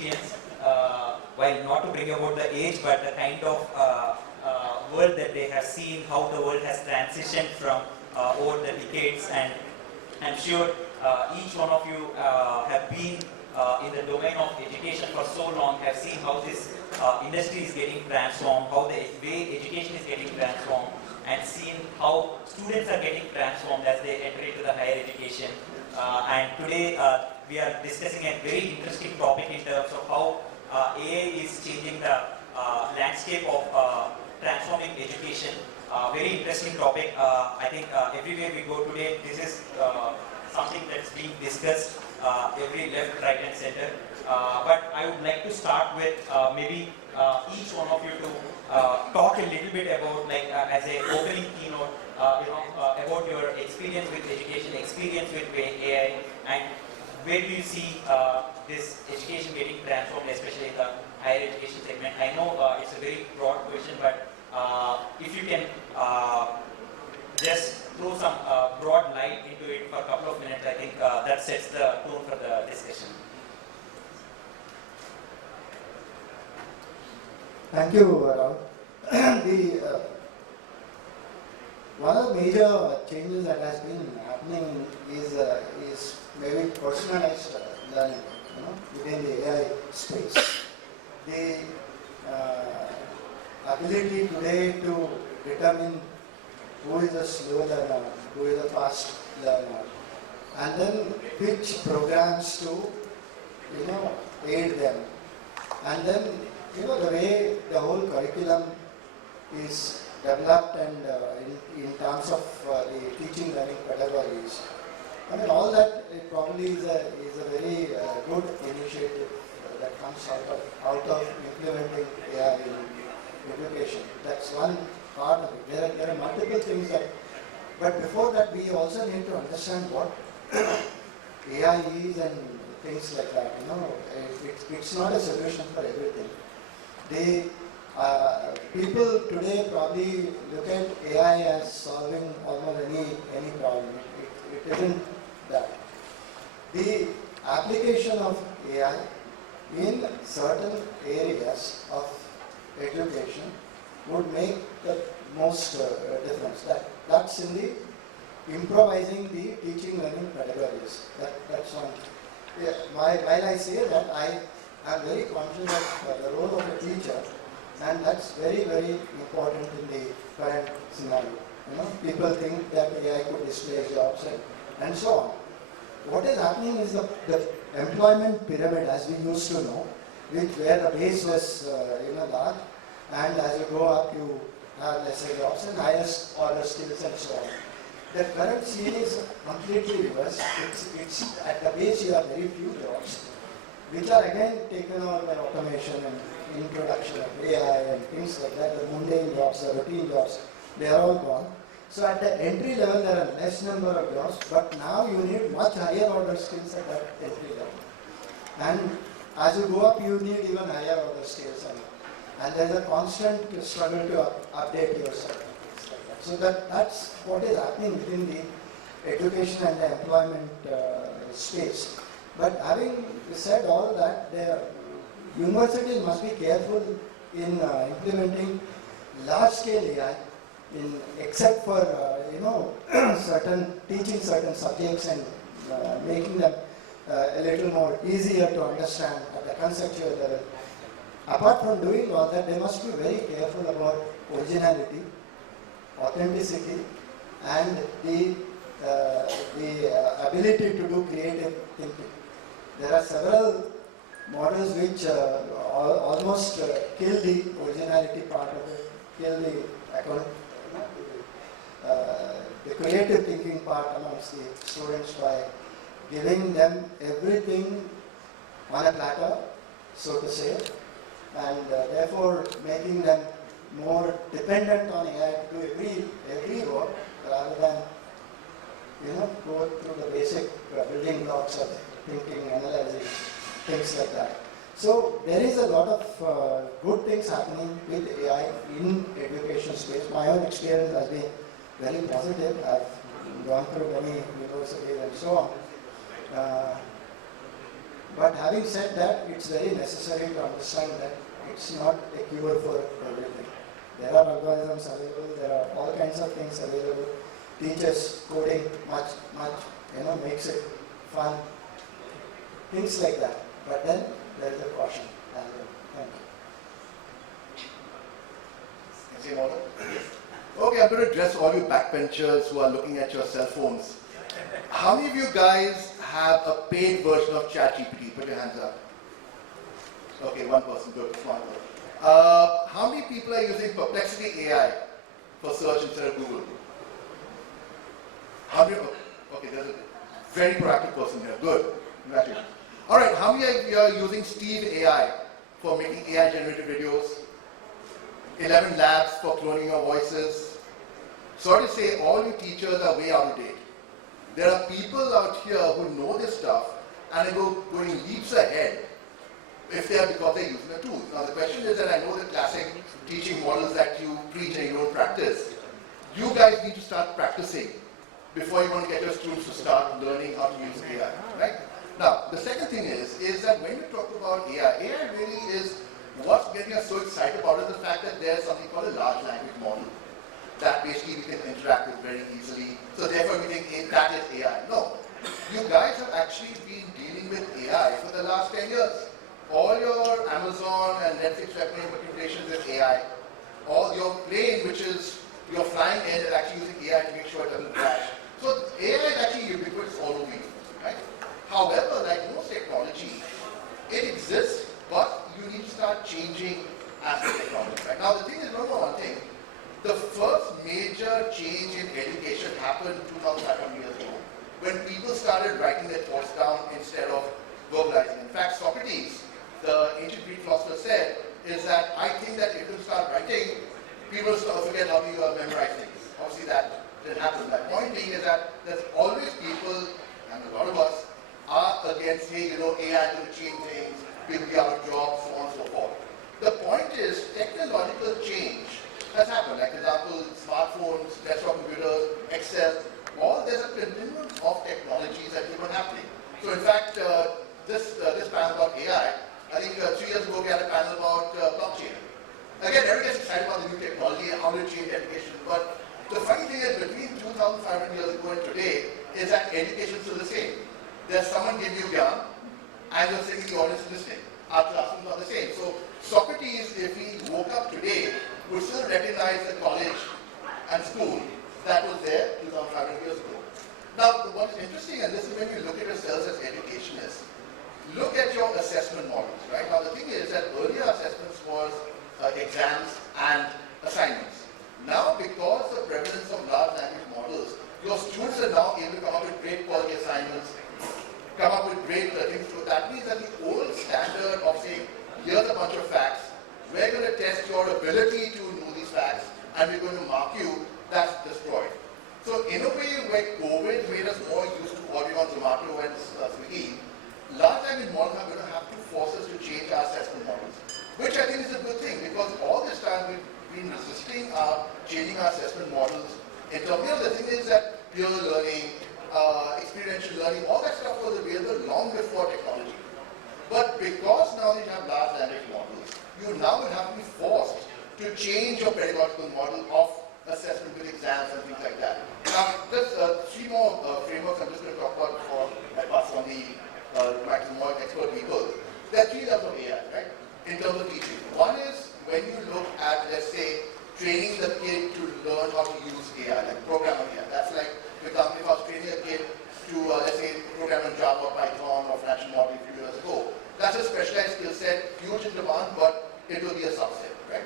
experience, while not to bring about the age, but the kind of world that they have seen, how the world has transitioned from over the decades, and I'm sure each one of you have been in the domain of education for so long, have seen how this industry is getting transformed, how the way education is getting transformed, and seen how students are getting transformed as they enter into the higher education. And today we are discussing a very interesting topic in terms of how AI is changing the landscape of transforming education. Very interesting topic. I think everywhere we go today, this is something that's being discussed every left, right and center. But I would like to start with maybe each one of you to talk a little bit about, like as a opening keynote, about your experience with education, experience with AI, and where do you see this education getting transformed, especially in the higher education segment. I know it's a very broad question, but if you can just throw some broad light into it for a couple of minutes, I think that sets the tone for the discussion. Thank you, Rahul. One of the major changes that has been happening is maybe personalized learning, within the AI space. The ability today to determine who is a slow learner, who is a fast learner, and then which programs to, aid them. And then, the way the whole curriculum is developed and in terms of the teaching learning pedagogies. I mean, all that it probably is a very good initiative that comes out of implementing AI in education. That's one part of it. There are multiple things that, but before that we also need to understand what AI is and things like that. It's not a solution for everything. People today probably look at AI as solving almost any problem. It isn't that. The application of AI in certain areas of education would make the most difference. That's in the improvising the teaching learning pedagogies. That's one. Yeah, while I say that, I am very conscious of the role of a teacher, and that's very, very important in the current scenario. People think that AI could displace jobs and so on. What is happening is the employment pyramid, as we used to know, where the base was large, and as you go up, you have lesser jobs and higher order skills and so on. The current scene is completely reversed. It's at the base you have very few jobs, which are again taken on by automation and introduction of AI and things like that. The mundane jobs, the routine jobs, they are all gone. So at the entry level there are less number of jobs, but now you need much higher order skills at that entry level. And as you go up, you need even higher order skills, and there is a constant struggle to update yourself. So that's what is happening within the education and the employment space. But having said all that, the universities must be careful in implementing large-scale AI, except for teaching certain subjects and making them a little more easier to understand at the conceptual level. Apart from doing all that, they must be very careful about originality, authenticity, and the ability to do creative thinking. There are several models which almost kill the originality part of it, kill the creative thinking part amongst the students by giving them everything on a platter, so to say, and therefore making them more dependent on AI to do every work rather than go through the basic building blocks of thinking, analyzing, things like that. So there is a lot of good things happening with AI in education space. My own experience has been very positive. I've gone through many universities and so on. But having said that, it's very necessary to understand that it's not a cure for everything. There are algorithms available, there are all kinds of things available. Teachers coding much, makes it fun. Things like that. But then there is a caution. Thank you. Okay, I'm going to address all you backbenchers who are looking at your cell phones. How many of you guys have a paid version of ChatGPT? Put your hands up. Okay, one person, good, smart. How many people are using Perplexity AI for search instead of Google? How many? Okay, there's a very proactive person here. Good, congratulations. All right, how many of you are using Steve AI for making AI-generated videos? 11 labs for cloning your voices. Sorry to say, all you teachers are way out of date. There are people out here who know this stuff and they go going leaps ahead if they are because they're using the tools. Now the question is that I know the classic teaching models that you preach and you don't practice. You guys need to start practicing before you want to get your students to start learning how to use AI, right? Now, the second thing is that when you talk about AI really is what's getting us so excited about is the fact that there's something called a large language model that basically we can interact with very easily. So therefore we think that is AI. No, you guys have actually been dealing with AI for the last 10 years. All your Amazon and Netflix recommendations is AI. All your plane, which is your flying end, is actually using AI to make sure it doesn't crash. So AI is actually ubiquitous all over you, right? However, like most technology, it exists, but you need to start changing as the technology, right? Now the thing is, remember one thing, the first major change in education happened 2,500 years ago, when people started writing their thoughts down instead of verbalizing. In fact, Socrates, the ancient Greek philosopher, said, is that I think that if you start writing, people will forget how to memorize things. Obviously that didn't happen. My point being is that there's always people, and a lot of us, are against, hey, AI is going to change things, people be out of jobs, so on and so forth. The point is, technological change has happened. Like, for example, smartphones, desktop computers, Excel, there's a continuum of technologies that keep on happening. So in fact, this panel about AI, I think 3 years ago we had a panel about blockchain. Again, everybody gets excited about the new technology and how to change education. But the funny thing is, between 2,500 years ago and today, is that education is still the same. There's someone giving you gyan, and you're sitting in the audience listening. Our classrooms are the same. So Socrates, if he woke up today, would still recognize the college and school that was there 2,500 years ago. Now, what's interesting, and this is when you look at yourselves as educationists, look at your assessment models, right? Now, the thing is that earlier assessments was exams and assignments. Now, because of the prevalence of large language models, your students are now able to come up with great quality assignments, come up with great things. So that means that the old standard of saying, here's a bunch of facts, we're going to test your ability to know these facts, and we're going to mark you, that's destroyed. So in a way, where COVID made us more used to ordering on Zomato and Swiggy, large language models are going to have to force us to change our assessment models, which I think is a good thing, because all this time we've been resisting changing our assessment models. In terms of the thing is that peer learning, experiential learning, all that stuff was available long before technology. But because now you have large language models, you now will have to be forced to change your pedagogical model of assessment with exams and things like that. Now, there's 3 more frameworks I'm just going to talk about before I pass on the mic to more expert people. There are 3 levels of AI, right, in terms of teaching. One is when you look at, let's say, training the kid to learn how to use AI, like programming AI. That's like, for example, if I was training a kid to, let's say, program in Java, Python, or financial modeling a few years ago. That's a specialized skill set, huge in demand, but it will be a subset, right?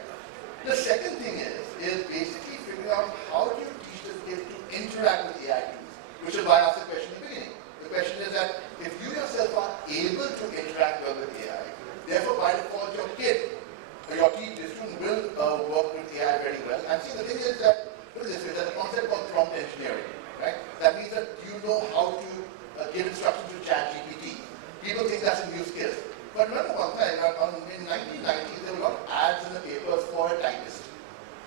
The second thing is basically figuring out how do you teach the kid to interact with AI tools, which is why I asked the question in the beginning. The question is that if you yourself are able to interact well with AI, therefore by default your kid, or your student will work with AI very well. And see, the thing is that, look at this, there's a concept called prompt engineering, right? That means that you know how to give instructions to ChatGPT. People think that's a new skill. But remember one time, in 1990s, there were a lot of ads in the papers for a typist.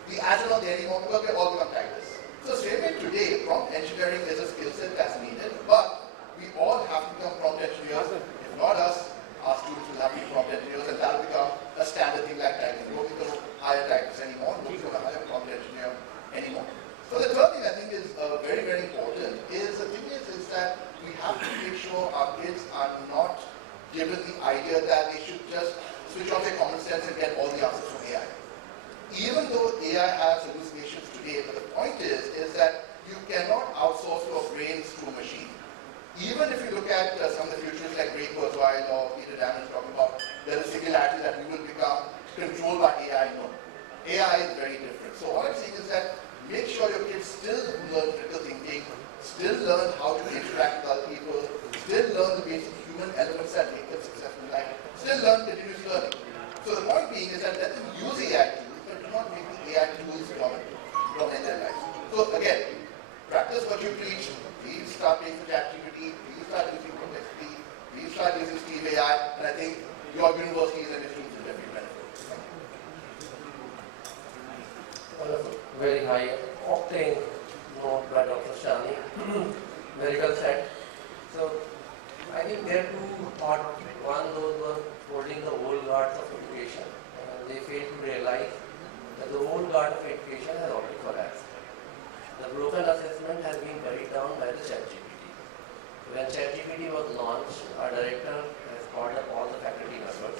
The ads are not there anymore because they're all become typists. So same way today, prompt engineering is a skill set that's needed, but we all have to become prompt engineers. If not us, idea that they should just switch off their common sense and get all the answers from AI. Even though AI has hallucinations today, but the point is that you cannot outsource your brains to a machine. Even if you look at some of the futures like Ray Kurzweil or Peter Diamond talking about, there is singularity that we will become controlled by AI. No. AI is very different. So all I'm saying is that make sure your kids still learn critical thinking, still learn how to interact with other people, still learn the basic human elements that make them successful in life, still learn continuous learning. So the point being is that let them use AI tools, but do not make the AI tools dominate their lives. So again, practice what you preach. Please start paying for ChatGPT. Please start using Complexity. Please start using Steve AI. And I think your universities and your students will definitely benefit. Wonderful. Very high octane note by Dr. Shahani. Very well said. So, I think there are two thoughts. One, those who are holding the old guards of education, they fail to realize that the old guard of education has already collapsed. The broken assessment has been carried down by the ChatGPT. When ChatGPT was launched, our director has called up all the faculty members.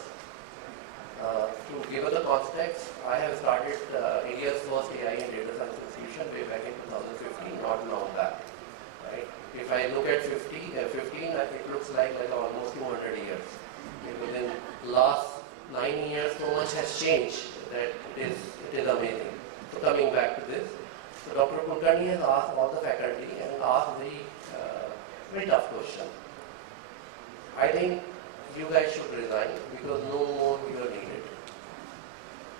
To give us the context, I have started India's first AI and data science institution way back in 2015, not long back. Right? If I look at 15, it looks like almost 200 years. Within the last 9 years, so much has changed that it is amazing. So coming back to this, so Dr. Kulkarni has asked all the faculty and asked very tough question. I think you guys should resign because no more you are needed.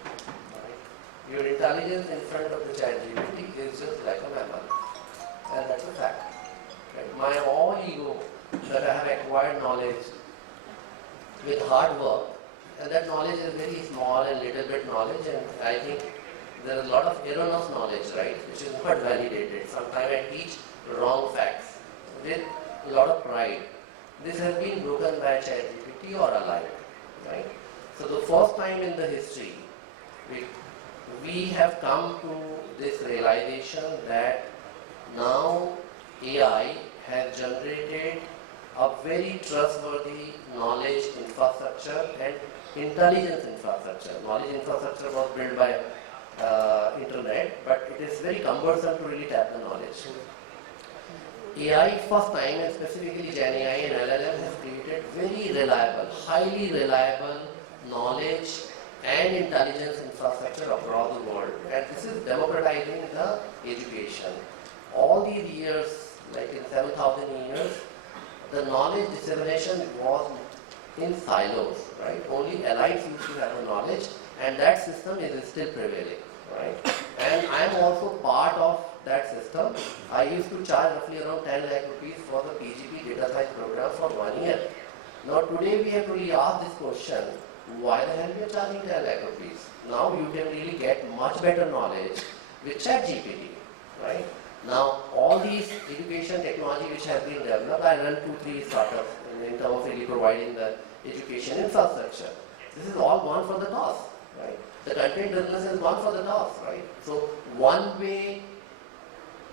Right? Your intelligence in front of the ChatGPT is just like a mammal, and that's a fact. Right? My all ego that I have acquired knowledge with hard work, and that knowledge is very small and little bit knowledge, and I think there is a lot of erroneous knowledge, right, which is not validated. Sometimes I teach wrong facts with a lot of pride. This has been broken by ChatGPT or alike, right? So the first time in the history, we have come to this realization that now AI has generated a very trustworthy knowledge infrastructure and intelligence infrastructure. Knowledge infrastructure was built by internet, but it is very cumbersome to really tap the knowledge. AI first time, and specifically Gen AI and LLM, has created very reliable, highly reliable knowledge and intelligence infrastructure across the world. And this is democratizing the education. All these years, like in 7,000 years, the knowledge dissemination was in silos, right? Only elites used to have the knowledge, and that system is still prevailing, right? And I am also part of that system. I used to charge roughly around 10 lakh rupees for the PGP data science program for 1 year. Now today we have to really ask this question, why the hell we are charging 10 lakh rupees? Now you can really get much better knowledge with ChatGPT, right? Now all these education technology which have been developed, I run 2-3 startups in terms of really providing the education infrastructure. This is all one for the toss, right? The content business is one for the toss, right? So one-way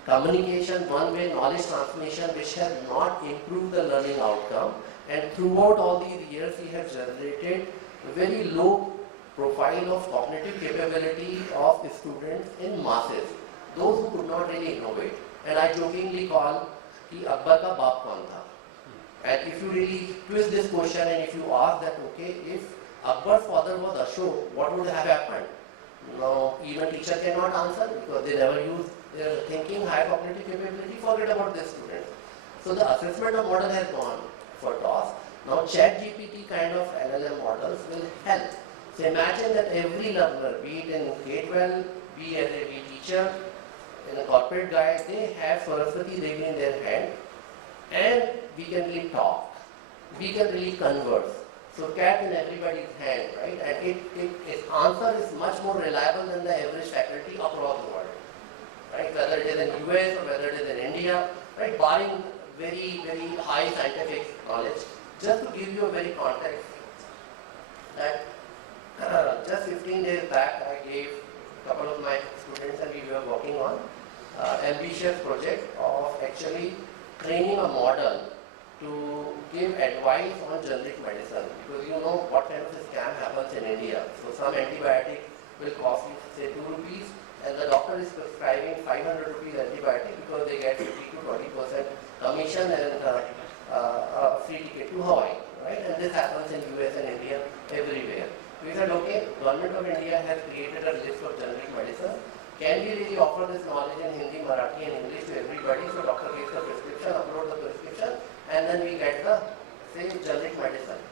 communication, one-way knowledge transmission, which has not improved the learning outcome, and throughout all these years we have generated a very low profile of cognitive capability of students in masses, those who could not really innovate. And I jokingly call the Akbar ka baap kaun tha. And if you really twist this question and if you ask that, okay, if Akbar's father was Ashok, what would have happened? Now, even teacher cannot answer because they never use their thinking, high cognitive capability, forget about this student. So the assessment of model has gone for toss. Now ChatGPT kind of LLM models will help. So imagine that every learner, be it in K-12, be as a teacher, in a corporate guy, they have Saraswati Devi in their hand, and we can really talk, we can really converse. So cat in everybody's hand, right? And its answer is much more reliable than the average faculty across the world, right? Whether it is in US or whether it is in India, right? Barring very, very high scientific knowledge. Just to give you a very context, that just 15 days back I gave a couple of my students and we were working on ambitious project of actually training a model to give advice on generic medicine, because you know what kind of a scam happens in India. So some antibiotic will cost you say 2 rupees, and the doctor is prescribing 500 rupees antibiotic because they get 50 to 20% commission and free ticket to Hawaii, right? And this happens in US and India everywhere. We said, okay, Government of India has created a list of generic medicine. Can we really offer this knowledge in Hindi, Marathi and English to everybody? So doctor gets the prescription, upload the prescription, and then we get the, say, generic medicine.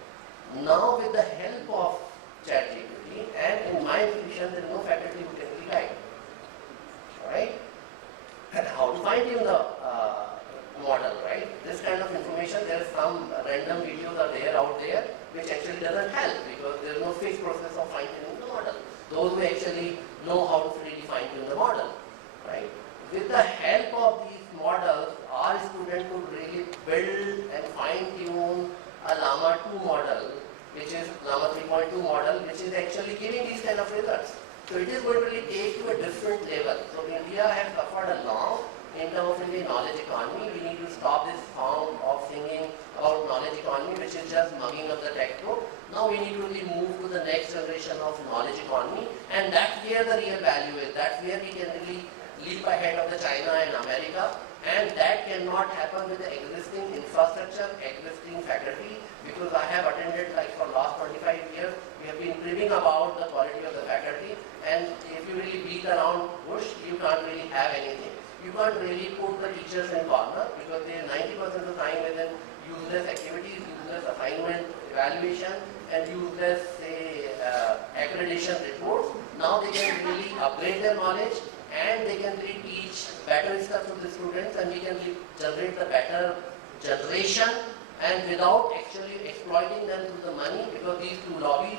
Now with the help of ChatGPT, and in my institution there is no faculty who can guide, right? And how to fine tune the model, right? This kind of information, there are some random videos are there out there which actually doesn't help because there is no fixed process of fine tuning the model. Those who actually know how to really fine tune the model, right? With the help of these models, our students could really build and fine tune a Llama 2 model, which is Llama 3.2 model, which is actually giving these kind of results. So it is going to really take to a different level. So India has suffered a long in terms of the knowledge economy. We need to stop this form of singing about knowledge economy, which is just mugging up the textbook. Now we need to really move to the next generation of knowledge economy, and that's where the real value is. That's where we can really leap ahead of the China and America, and that cannot happen with the existing infrastructure, existing faculty, because I have attended, like for last 25 years, we have been cribbing about the quality of the faculty, and if you really beat around bush, you can't really have anything. You can't really put the teachers in corner because they 90% of the time is in useless activities, useless assignment, evaluation, and useless, say, accreditation reports. Now they can really upgrade their knowledge and they can really teach better stuff to the students, and we can generate the better generation, and without actually exploiting them through the money, because these two lobbies,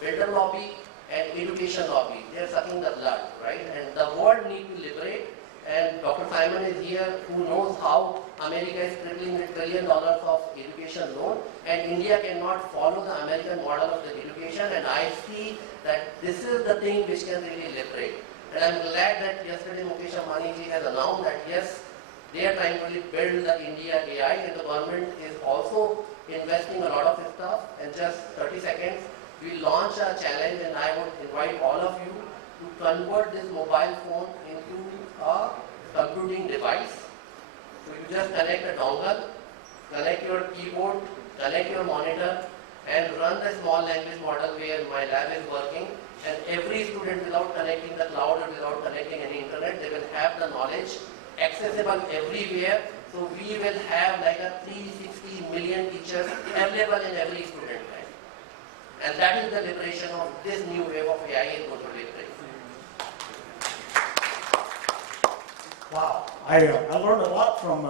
builder lobby and education lobby, they are sucking the blood, right? And the world needs to liberate. And Dr. Simon is here, who knows how America is scribbling with $1 trillion of education loan, and India cannot follow the American model of the education, and I see that this is the thing which can really liberate. And I'm glad that yesterday Mukesh Ambani ji has announced that yes, they are trying to really build the India AI, and the government is also investing a lot of stuff. And just 30 seconds, we launch a challenge, and I would invite all of you to convert this mobile phone into a computing device. So you just connect a dongle, connect your keyboard, connect your monitor, and run the small language model where my lab is working. And every student, without connecting the cloud or without connecting any internet, they will have the knowledge accessible everywhere. So we will have like a 360 million teachers available in every student hand. And that is the liberation of this new wave of AI is going to liberate. Wow, I learned a lot from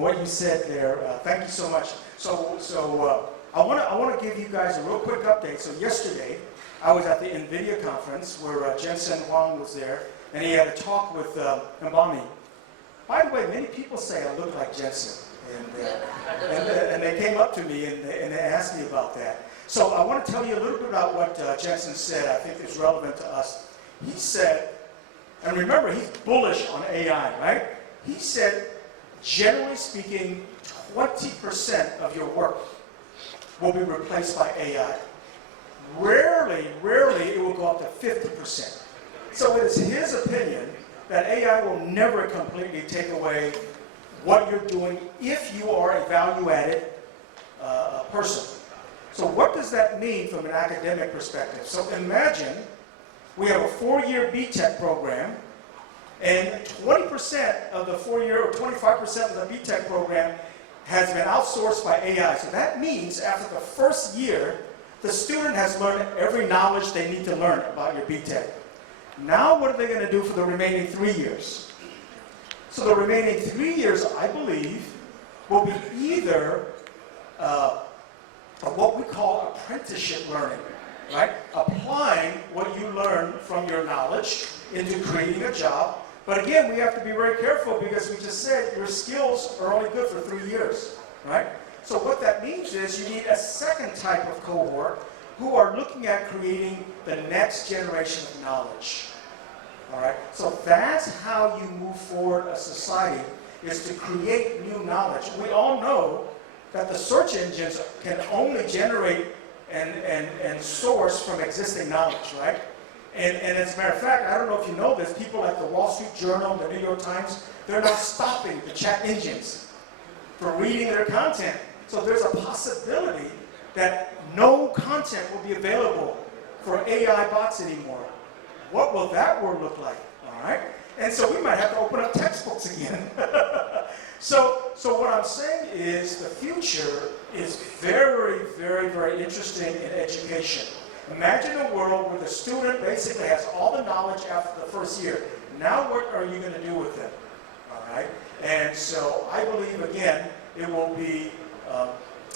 what you said there. Thank you so much. So I want to give you guys a real quick update. So yesterday, I was at the NVIDIA conference where Jensen Huang was there, and he had a talk with Mbami. By the way, many people say I look like Jensen, and they came up to me and they asked me about that. So I want to tell you a little bit about what Jensen said. I think it's relevant to us. He said, and remember, he's bullish on AI, right? He said, generally speaking, 20% of your work will be replaced by AI. Rarely it will go up to 50%. So it is his opinion that AI will never completely take away what you're doing if you are a value-added person. So what does that mean from an academic perspective? So imagine we have a 4-year BTech program, and 20% of the 4-year or 25% of the BTech program has been outsourced by AI. So that means after the first year, the student has learned every knowledge they need to learn about your BTech. Now what are they going to do for the remaining 3 years? So the remaining 3 years, I believe, will be either what we call apprenticeship learning, right? Applying what you learn from your knowledge into creating a job. But again, we have to be very careful because we just said your skills are only good for 3 years, right? So what that means is you need a second type of cohort who are looking at creating the next generation of knowledge. All right? So that's how you move forward a society, is to create new knowledge. We all know that the search engines can only generate and source from existing knowledge, right? And as a matter of fact, I don't know if you know this, people like the Wall Street Journal, the New York Times, they're not stopping the chat engines for reading their content. So there's a possibility that no content will be available for AI bots anymore. What will that world look like, all right? And so we might have to open up textbooks again. So what I'm saying is the future is very, very, very interesting in education. Imagine a world where the student basically has all the knowledge after the first year. Now what are you going to do with it? All right? And so I believe, again, it will be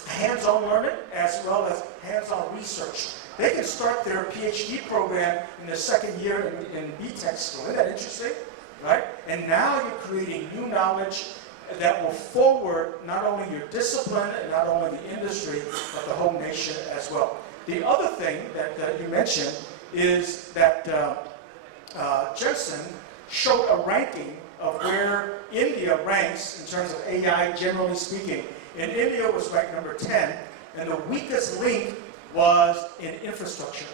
hands-on learning as well as hands-on research. They can start their PhD program in the second year in BTech school. Isn't that interesting? Right? And now you're creating new knowledge that will forward not only your discipline and not only the industry, but the whole nation as well. The other thing that you mentioned is that Jensen showed a ranking of where India ranks in terms of AI, generally speaking. And India was ranked number 10, and the weakest link was in infrastructure.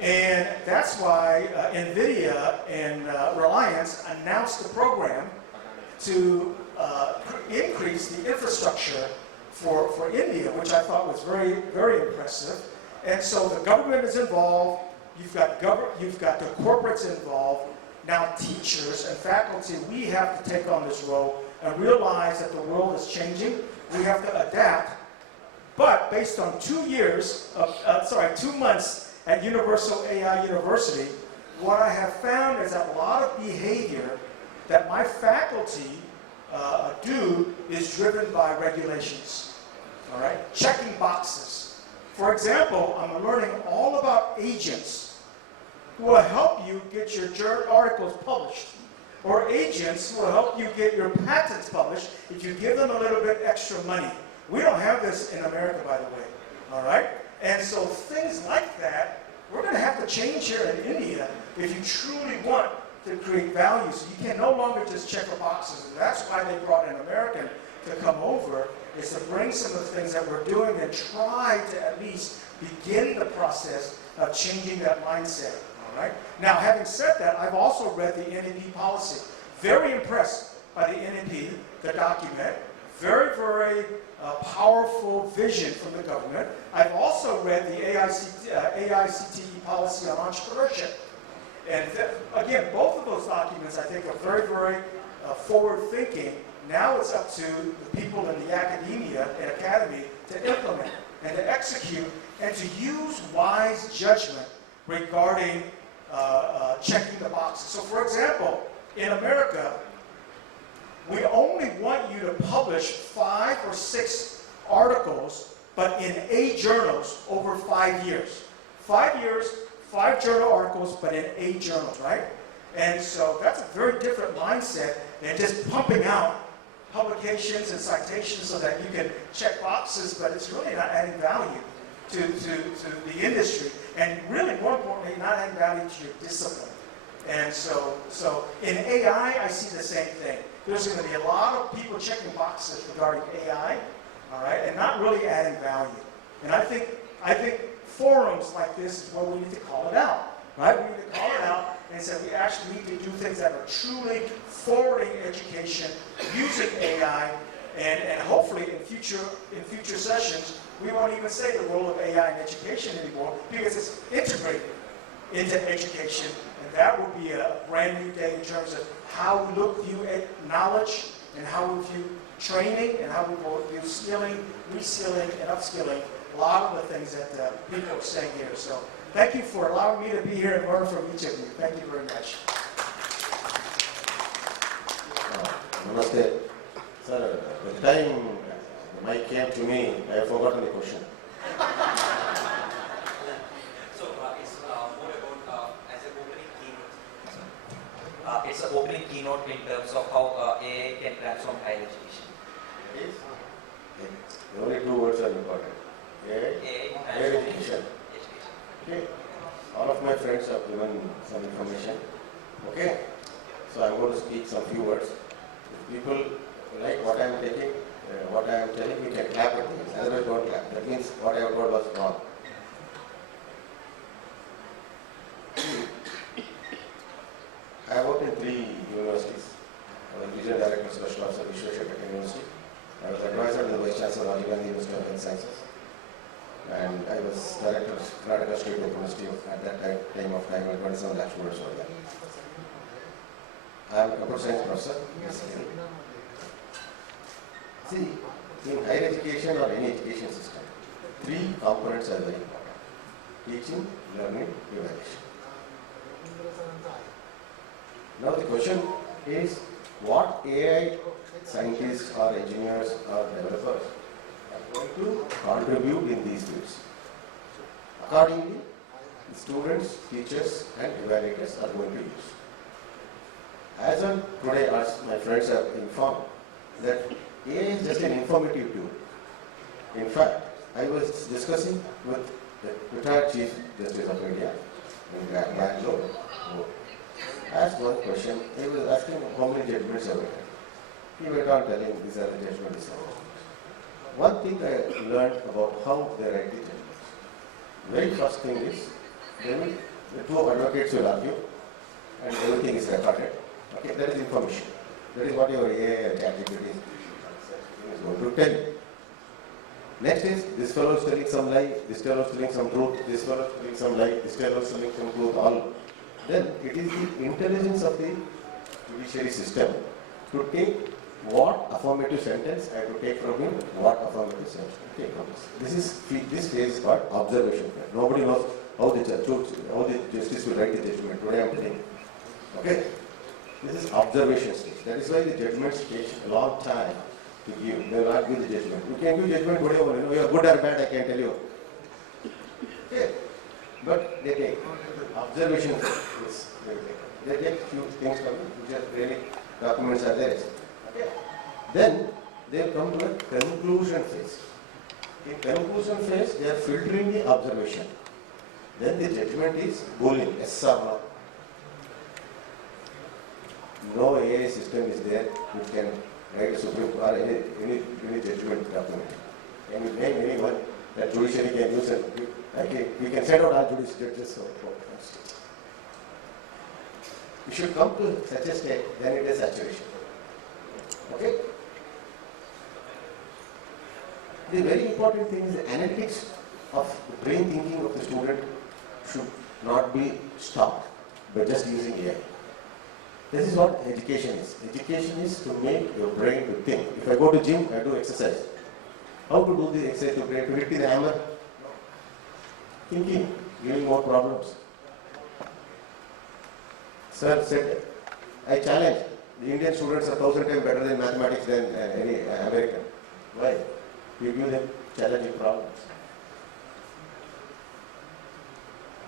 And that's why NVIDIA and Reliance announced a program to increase the infrastructure for India, which I thought was very, very impressive. And so the government is involved, you've got the corporates involved. Now teachers and faculty, we have to take on this role and realize that the world is changing. We have to adapt. But based on 2 months at Universal AI University, what I have found is that a lot of behavior that my faculty do is driven by regulations, all right? Checking boxes. For example, I'm learning all about agents who will help you get your articles published, or agents who will help you get your patents published if you give them a little bit extra money. We don't have this in America, by the way, all right? And so things like that, we're going to have to change here in India if you truly want to create value. So you can no longer just check the boxes. And that's why they brought an American to come over, is to bring some of the things that we're doing and try to at least begin the process of changing that mindset. All right? Now, having said that, I've also read the NEP policy. Very impressed by the NEP, the document. Very, very powerful vision from the government. I've also read the AICTE policy on entrepreneurship. And again, both of those documents I think are very, very forward-thinking. Now it's up to the people in the academia and academy to implement and to execute and to use wise judgment regarding checking the boxes. So for example, in America, we only want you to publish 5 or 6 articles, but in 8 journals over 5 years. 5 years, 5 journal articles, but in 8 journals, right? And so that's a very different mindset than just pumping out publications and citations so that you can check boxes, but it's really not adding value to the industry. And really, more importantly, not adding value to your discipline. And so in AI, I see the same thing. There's going to be a lot of people checking boxes regarding AI, all right, and not really adding value. And I think forums like this is where we need to call it out, right? We need to call it out and say we actually need to do things that are truly forwarding education using AI, and hopefully in future sessions we won't even say the role of AI in education anymore because it's integrated into education, and that will be a brand new day in terms of how we view knowledge and how we view training and how we view skilling, reskilling, and upskilling. A lot of the things that people are saying here. So thank you for allowing me to be here and learn from each of you. Thank you very much. Namaste. Sir, the time the mic came to me, I have forgotten the question. So it's more about as an opening keynote. It's an opening keynote in terms of how AI can transform higher education. Yes. Only 2 words are important. AI Higher education. education. Okay. All of my friends have given some information. Okay. So I'm going to speak some few words. If people like what I'm taking, what I am telling you can clap at things, otherwise don't clap. That means what I have told was wrong. I worked in 3 universities. I was regional director of special officer at Shivaji University. I was advisor to the Vice Chancellor of the University of Health Sciences. And I was director of Karnataka State University at that time of time, when 27 lakh students were there. I am a computer science professor. See, in higher education or any education system, 3 components are very important: teaching, learning, evaluation. Now the question is, what AI scientists or engineers or developers are going to contribute in these fields? Accordingly, the students, teachers and evaluators are going to use. As on today, as my friends have informed, that AI is just an informative tool. In fact, I was discussing with the retired Chief Justice of India in Bangalore, who asked one question. He was asking how many judgments have written. He went on telling these are the judgments. One thing I learned about how they write the judgments. Very first thing is, the 2 advocates will argue and everything is recorded. Okay, that is information. That is what your AI ChatGPT is going to tell you. Next is, this fellow is telling some lie, this fellow is telling some truth, this fellow is telling some lie, this fellow is telling some truth, all. Then it is the intelligence of the judiciary system to take what affirmative sentence I have to take from him, what affirmative sentence to take from this. This phase is called observation. Nobody knows how the justice will write the judgment. Today I am telling you. Okay? This is observation stage. That is why the judgments take a long time to give. They will not give the judgment. You can give judgment whatever, you are good or bad, I can tell you. Okay. But they take observation stage. They take few things from it, which are really documents are there. Okay. Then they come to a conclusion phase. In conclusion phase, they are filtering the observation. Then the judgment is Boolean, yes or no. No AI system is there which can write a Supreme Court or any judgment document. Can you name anyone that judiciary can use and we can send out all judicial judges for state. We should come to such a state, then it is saturation. Okay? The very important thing is the analytics of the brain thinking of the student should not be stopped by just using AI. This is what education is. Education is to make your brain to think. If I go to gym, I do exercise. How to do the exercise to brain? To hit the hammer? Thinking, giving more problems. Sir said, I challenge. The Indian students are 1,000 times better in mathematics than any American. Why? We give them challenging problems.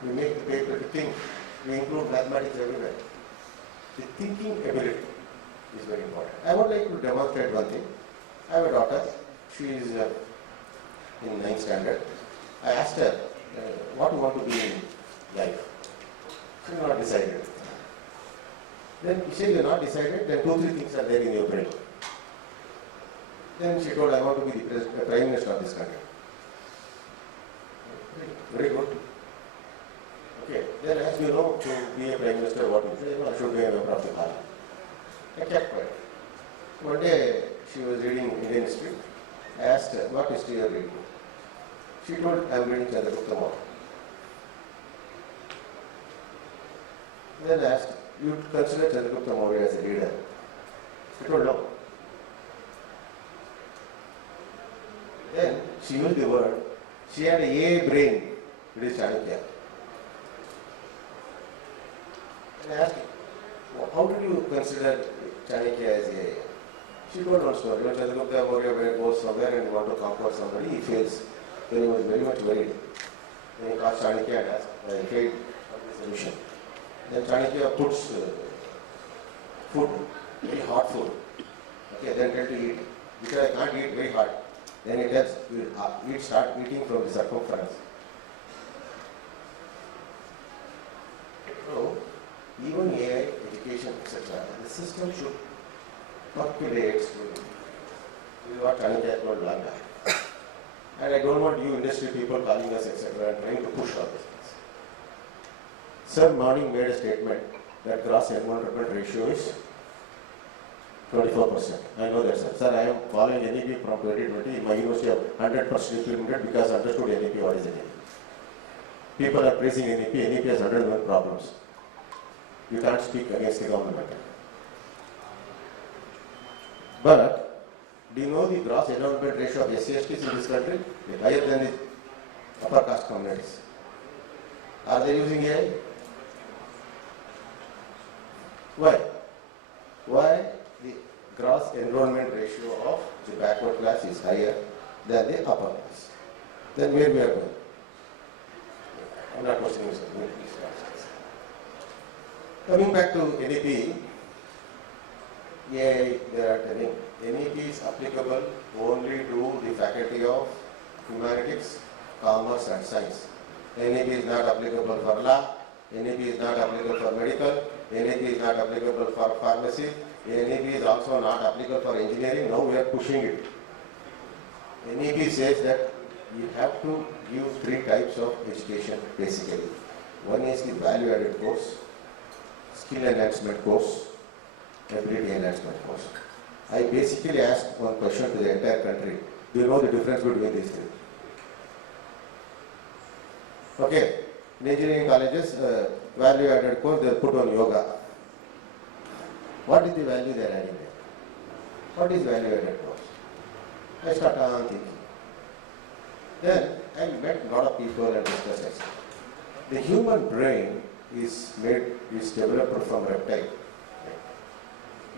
We make the paper to think. We include mathematics everywhere. The thinking ability is very important. I would like to demonstrate one thing. I have a daughter. She is in 9th standard. I asked her, what you want to be in life? She has not decided. Then she said, you are not decided, then 2-3 things are there in your brain. Then she told, I want to be the Prime Minister of this country. Very good. Okay, then as you know, to be a Prime Minister, what you say, I should be a member of the Parliament. I kept quiet. One day, she was reading Indian history. I asked her, what history are you reading? She told, I am reading Chhatrapati. Then I asked, you consider Chhatrapati as a leader? She told, no. Then she used the word, she had a AI brain, it is Chanakya. And I asked her, how did you consider Chanakya as AI? She told one story. When Chhatrapati goes somewhere and wants to conquer somebody, he fails. Then he was very much worried. Then he called Chanakya and asked, I failed on this mission. Then Chanakya puts food, very hot food. Okay, then tell to eat. Because I can't eat very hot. Then he tells, we start eating from the circumference. So, even AI, education, etc., the system should populate This is what Chanakya has told long back. And I don't want you industry people calling us, etc., and trying to push all these things. Sir Morning made a statement that gross enrollment ratio is 24%. I know that, sir. Sir, I am following NEP from 2020. In my university, I have 100% implemented because I understood NEP. What is NEP? People are praising NEP. NEP has 101 problems. You can't speak against the government. But, do you know the gross enrollment ratio of SC/STs in this country? It's higher than the upper caste communities. Are they using AI? Why? Why the gross enrollment ratio of the backward class is higher than the upper class? Then where we are going? I'm not questioning you, sir. Please ask this. Coming back to NEP, AI, they are telling NEP is applicable only to the faculty of humanities, commerce and science. NEP is not applicable for law, NEP is not applicable for medical, NEP is not applicable for pharmacy, NEP is also not applicable for engineering. Now we are pushing it. NEP says that you have to give 3 types of education basically. One is the value added course, skill enhancement course, ability enhancement course. I basically asked one question to the entire country. Do you know the difference between these 3? Okay, in engineering colleges, value added course, they put on yoga. What is the value they are adding there? What is value added course? I start on thinking. Then I met a lot of people and discussed it. The human brain is developed from reptile.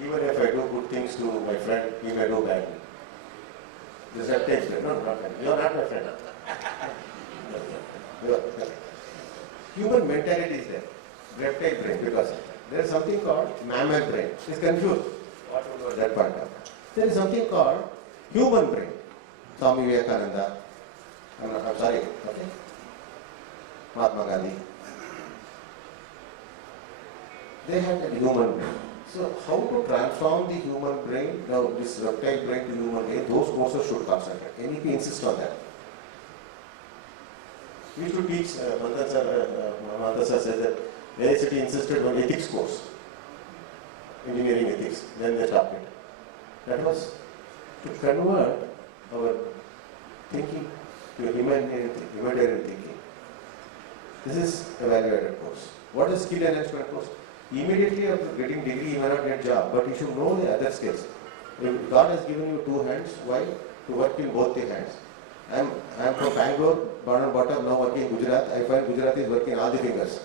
Even if I do good things to my friend, he may do bad. This reptile brain. No, not friend. You are not my friend. Human mentality is there. Reptile brain, because there is something called mammal brain. It's confused. What was that part of? There is something called human brain. Swami Vivekananda. I'm sorry. Okay. Mahatma Gandhi. They had a human brain. So how to transform the human brain, now this reptile brain to human brain, those courses should concentrate. NEP insists on that. We should teach, Mantha sir says that AICTE insisted on ethics course, engineering ethics, then they stopped it. That was to convert our thinking to humanitarian thinking. This is a value-added course. What is skill enhancement course? Immediately after getting degree, you may not get job, but you should know the other skills. If God has given you 2 hands, why? To work in both the hands. I am from Bangalore, born and brought up, now working in Gujarat. I find Gujarat is working all the fingers.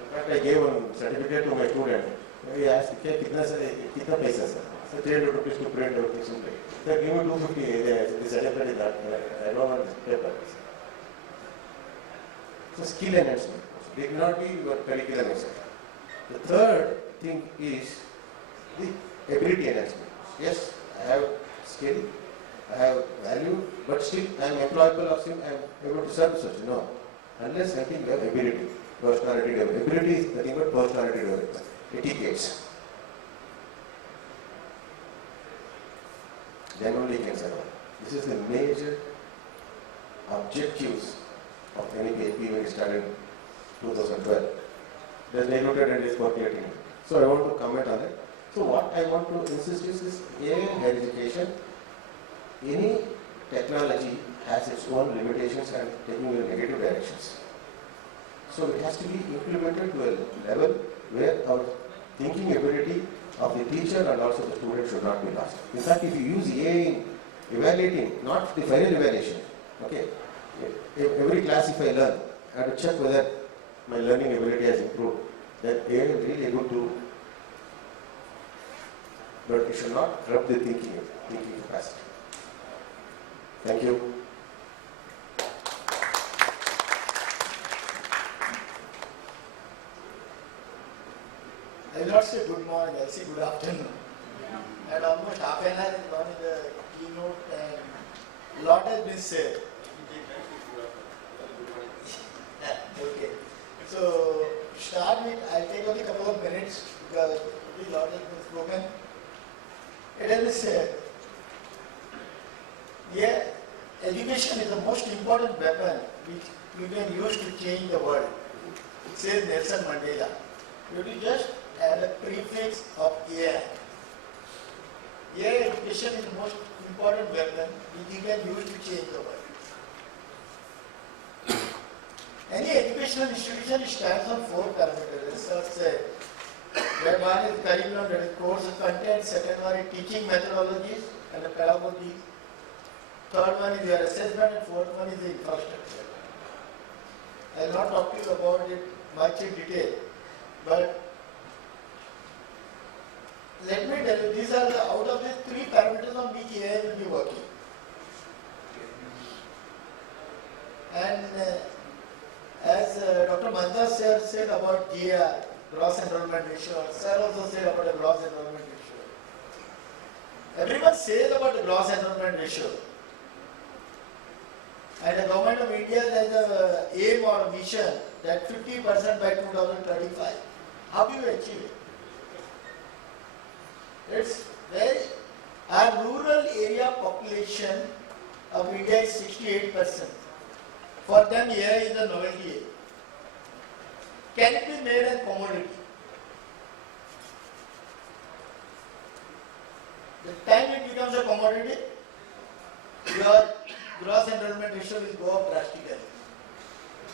In fact, I gave one certificate to my student. He asked, kitna paisa sir? So 300 rupees to print everything simply. Sir, give me 250, the certificate is that. I don't want this paper. So skill enhancement. It not be your curriculum, etc. The third thing is the ability enhancement. Yes, I have skill, I have value, but still I am employable or still I am able to serve such. No. Unless I think you have ability, personality development. Ability is nothing but personality development. Etiquettes. Then only you can survive. This is the major objectives of any PhD when it started in 2012. There's diluted and is percolating. So I want to comment on it. So what I want to insist is AI higher education. Any technology has its own limitations and taking in negative directions. So it has to be implemented to a level where our thinking ability of the teacher and also the student should not be lost. In fact, if you use AI in evaluating, not the final evaluation, okay, every class if I learn, I have to check whether my learning ability has improved, then AI is really able to, but it should not corrupt the thinking capacity. Thank you. I will not say good morning, I will say good afternoon. And almost half an hour is gone in the keynote and a lot has been said. Okay. So, start with, I'll take only a couple of minutes because a lot has been spoken. It has been said education is the most important weapon which you can use to change the world. It says Nelson Mandela. You will just add a prefix of AI. AI education is the most important weapon which you can use to change the world. Any educational institution stands on 4 parameters. Research said that one is curriculum, that is course content, second one is teaching methodologies and the pedagogy, third one is your assessment, and fourth one is the infrastructure. I will not talk to you about it much in detail, but let me tell you, these are out of the 3 parameters on which AI will be working. And as Dr. Mantha sir said about GR, gross enrollment ratio, sir also said about the gross enrollment ratio. Everyone says about the gross enrollment ratio. And the government of India has an aim or mission that 50% by 2035. How do you achieve it? It's very, our rural area population of India is 68%. For them, AI is a novelty. Can it be made a commodity? The time it becomes a commodity, your gross enrollment ratio will go up drastically.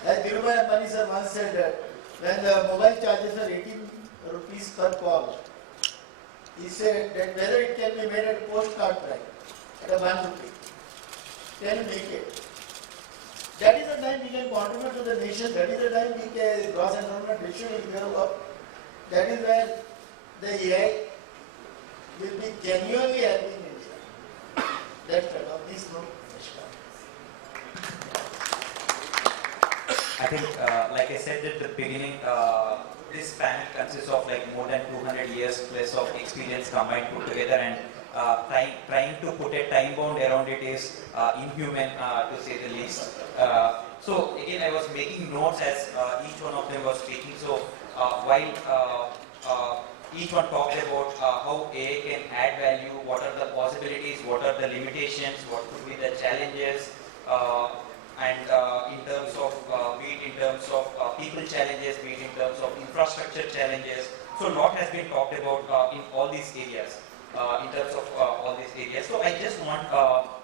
As Dhirubhai Ambani sir once said that when the mobile charges are 18 rupees per call, he said that whether it can be made at a postcard price, at a 1 rupee. Can you make it? That is the time we can contribute to the nation, that is the time we can, gross enrollment ratio will go up. That is where the AI will be genuinely helping India. That's right, of this group. I think, like I said at the beginning, this panel consists of like more than 200 years plus of experience combined put together, and trying to put a time bound around it is inhuman to say the least. So again, I was making notes as each one of them was speaking. So while each one talked about how AI can add value, what are the possibilities, what are the limitations, what could be the challenges, and in terms of be it in terms of people challenges, be it in terms of infrastructure challenges. So a lot has been talked about in all these areas, in terms of all these areas. So I just want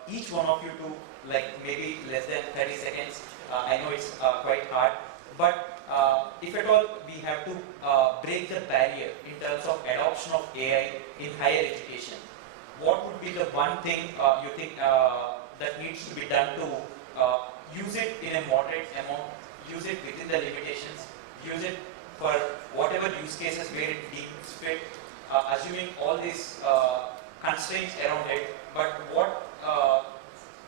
each one of you to, like, maybe less than 30 seconds. I know it's quite hard, but if at all we have to break the barrier in terms of adoption of AI in higher education, what would be the one thing you think that needs to be done to use it in a moderate amount, use it within the limitations, use it for whatever use cases where it deems fit, assuming all these constraints around it, but what,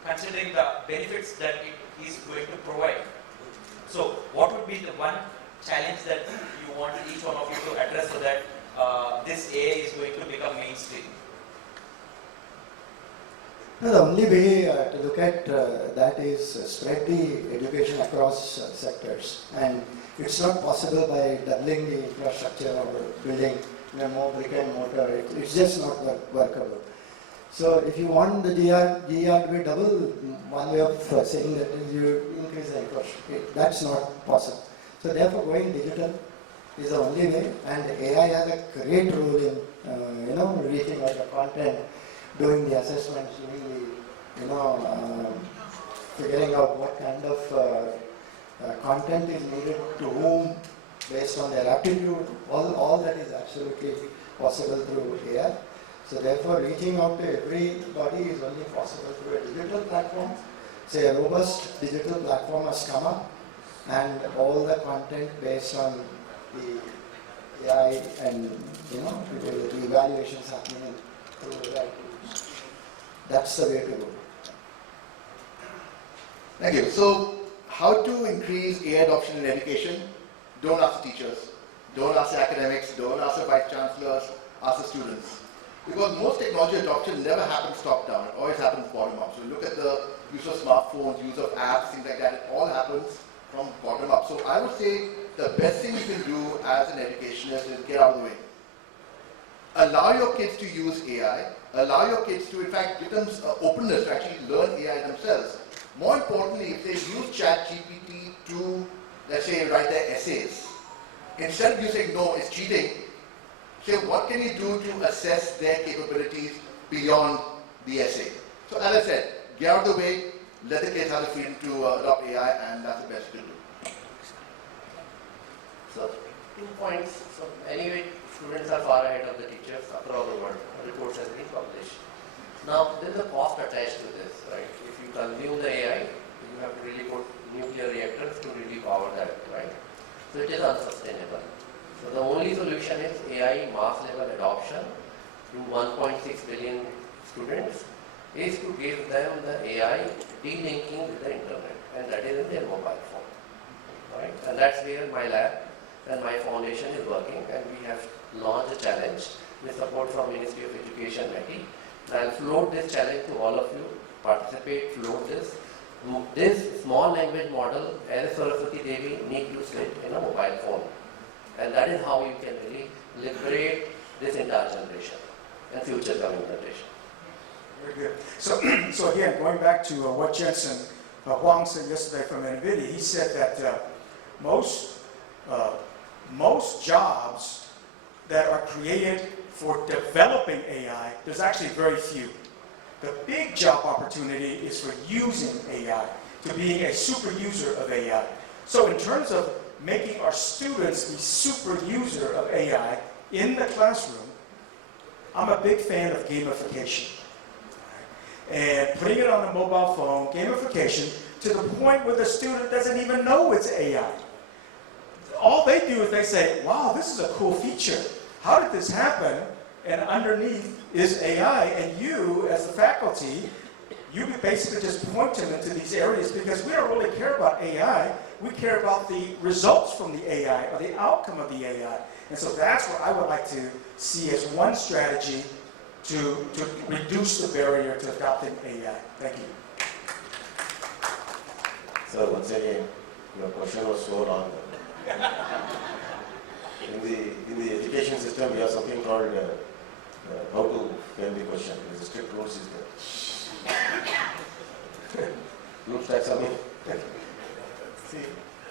considering the benefits that it is going to provide. So what would be the one challenge that you want each one of you to address so that this AI is going to become mainstream? No, the only way to look at that is spread the education across sectors, and it's not possible by doubling the infrastructure or building more brick and mortar. It's just not workable. So if you want the GR to be double, one way of saying that is you increase the infrastructure. That's not possible. So therefore going digital is the only way, and AI has a great role in reaching out the content, doing the assessments, doing the, figuring out what kind of content is needed to whom based on their aptitude. All that is absolutely possible through AI. So therefore, reaching out to everybody is only possible through a digital platform. Say a robust digital platform has come up, and all the content based on the AI and the evaluations happening through AI. That's the way to go. Thank you. So, how to increase AI adoption in education? Don't ask the teachers, don't ask the academics, don't ask the vice chancellors, ask the students. Because most technology adoption never happens top down, it always happens bottom up. So look at the use of smartphones, use of apps, things like that, it all happens from bottom up. So I would say the best thing you can do as an educationist is get out of the way. Allow your kids to use AI, allow your kids to, in fact, give them openness to actually learn AI themselves. More importantly, if they use ChatGPT to, let's say, write their essays, instead of you saying, no, it's cheating, say, what can you do to assess their capabilities beyond the essay? So as I said, get out of the way, let the kids have the freedom to adopt AI, and that's the best to do. So 2 points. So anyway, students are far ahead of the teachers across the world. Reports have been published. Now there is a cost attached to this, right? If you consume the AI, you have to really put nuclear reactors to really power that, right? So it is unsustainable. So the only solution is AI mass level adoption to 1.6 billion students is to give them the AI de-linking with the internet, and that is in their mobile phone, right? And that's where my lab and my foundation is working, and we have launched a challenge with support from Ministry of Education, Navi. I'll float this challenge to all of you. Participate, float this. This small language model, as Saraswati Devi, need to sit in a mobile phone, and that is how you can really liberate this entire generation and future coming generation. Very good. So again, going back to what Jensen Huang said yesterday from NVIDIA, he said that most jobs that are created for developing AI, there's actually very few. The big job opportunity is for using AI, to being a super user of AI. So in terms of making our students be super user of AI in the classroom, I'm a big fan of gamification. And putting it on a mobile phone, gamification, to the point where the student doesn't even know it's AI. All they do is they say, wow, this is a cool feature. How did this happen? And underneath is AI, and you, as the faculty, you basically just point them into these areas because we don't really care about AI. We care about the results from the AI or the outcome of the AI. And so that's what I would like to see as one strategy to reduce the barrier to adopting AI. Thank you. Sir, once again, your question was so long. In the education system, we have something called how to frame the question. There is a strict rule system. Looks like something. See,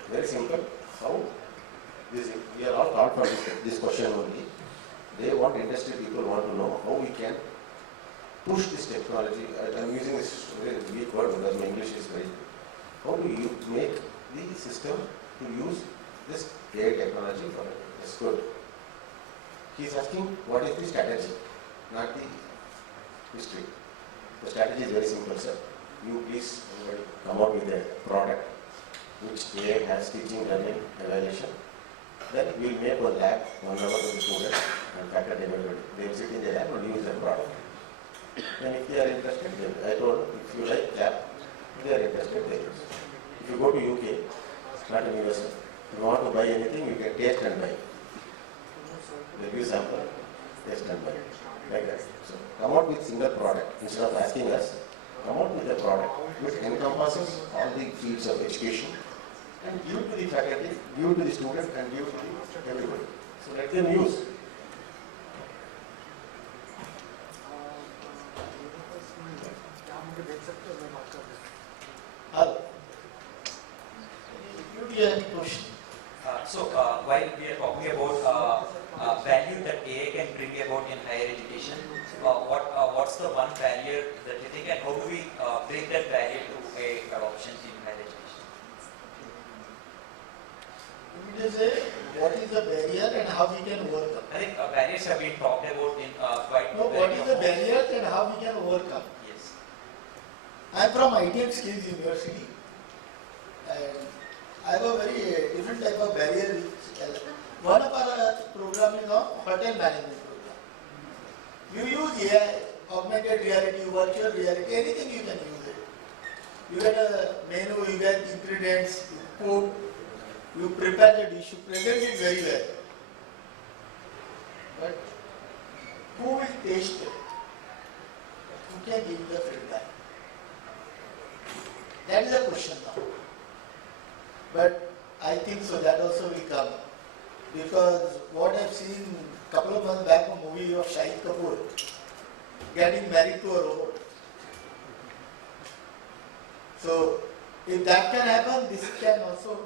very simple. How this? We are all taught for this question only. They want industry people want to know how we can push this technology. I'm using this very weak word because my English is very. How do you make the system to use this AI technology for it? That's good. He is asking what is the strategy, not the history. The strategy is very simple, sir. You please come out with a product which AI has teaching, learning, evaluation. Then we will make one lab, 1 hour to the student and faculty everybody. They will sit in the lab and use the product. And if they are interested, then I told them, if you like lab, if they are interested, they use. If you go to UK, not in USA, if you want to buy anything, you can taste and buy. They give sample, taste and buy. Like that. So come out with single product instead of asking us. Come out with a product which encompasses all the fields of education and give it to the faculty, give it to the student, and give it to everybody. So let them use. Do you have any question? While we are talking about value that AI can bring about in higher education, what's the one barrier that you think, and how do we break that barrier to AI adoption in higher education? It is what is the barrier and how we can overcome? I think barriers have been talked about in quite. No, what is the barrier and how we can overcome? Yes. I am from ITM Skills University, and I have a very different type of barrier. One of our program is on hotel management program. You use AI, augmented reality, virtual reality, anything you can use it. You get a menu, you get ingredients, you cook, you prepare the dish, you present it very well. But who will taste it? Who can give the feedback? That is the question now. But I think so that also will come. Because what I've seen a couple of months back, a movie of Shahid Kapoor getting married to a robot. So if that can happen, this can also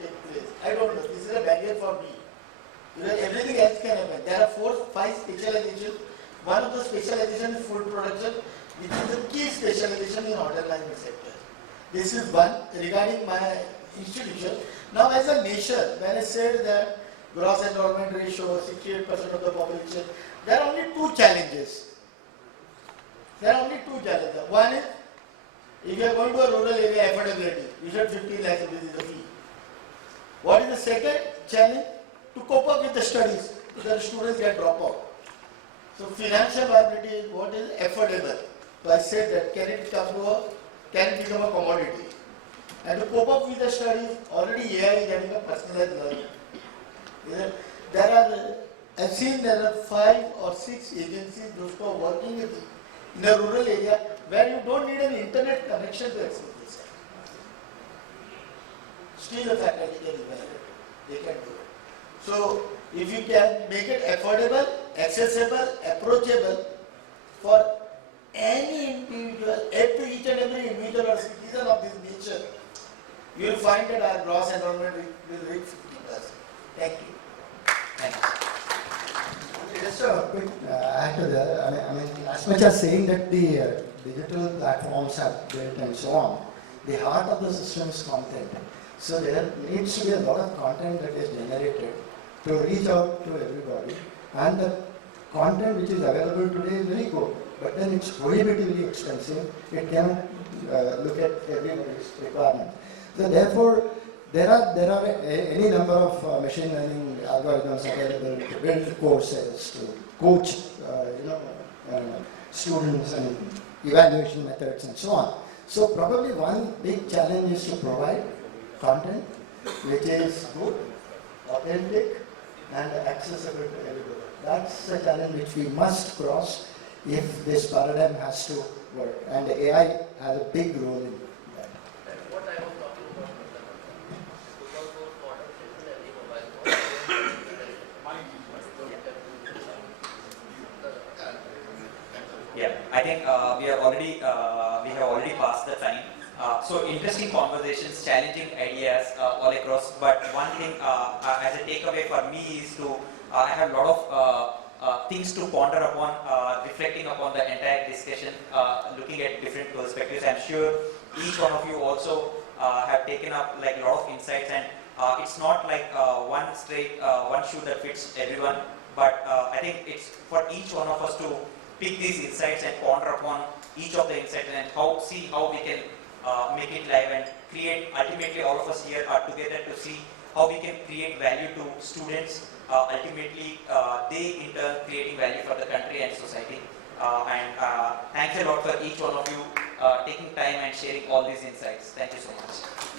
take place. I don't know. This is a barrier for me. Because everything else can happen. There are 4, 5 specializations. One of the specializations is food production, which is a key specialization in hotel management sector. This is one regarding my institution. Now as a nation, when I said that gross enrollment ratio, 68% of the population, there are only 2 challenges. One is, if you are going to a rural area, affordability, you should 15 lakhs rupees is the fee. What is the second challenge? To cope up with the studies, because students get drop out. So financial viability is what is affordable. So I said that can it become a commodity? And to cope up with the studies, already AI is having a personalized learning. I've seen there are 5 or 6 agencies those who are working in a rural area where you don't need an internet connection to access this. Still the faculty can evaluate. They can do it. So if you can make it affordable, accessible, approachable for any individual, each and every individual or citizen of this nature, you will find that our gross enrollment will reach 50%. Thank you. Thank you. Just a quick add to that. I mean, as much as saying that the digital platforms have built and so on, the heart of the system is content. So there needs to be a lot of content that is generated to reach out to everybody. And the content which is available today is very good, but then it's prohibitively expensive. It cannot look at everybody's requirement. So therefore, there are any number of machine learning algorithms available to build courses, to coach students and evaluation methods and so on. So probably one big challenge is to provide content which is good, authentic and accessible to everybody. That's the challenge which we must cross if this paradigm has to work, and AI has a big role in that. That's what I was talking about. Because those modern children every mobile phone. Yeah, I think we have already passed the time. So interesting conversations, challenging ideas all across. But one thing as a takeaway for me is to I have a lot of things to ponder upon, reflecting upon the entire discussion, looking at different perspectives. I'm sure each one of you also have taken up like a lot of insights, and it's not like one shoe that fits everyone. But I think it's for each one of us to pick these insights and ponder upon each of the insights and see how we can make it live and create. Ultimately, all of us here are together to see how we can create value to students. Ultimately, they in turn creating value for the country and society. And thanks a lot for each one of you taking time and sharing all these insights. Thank you so much.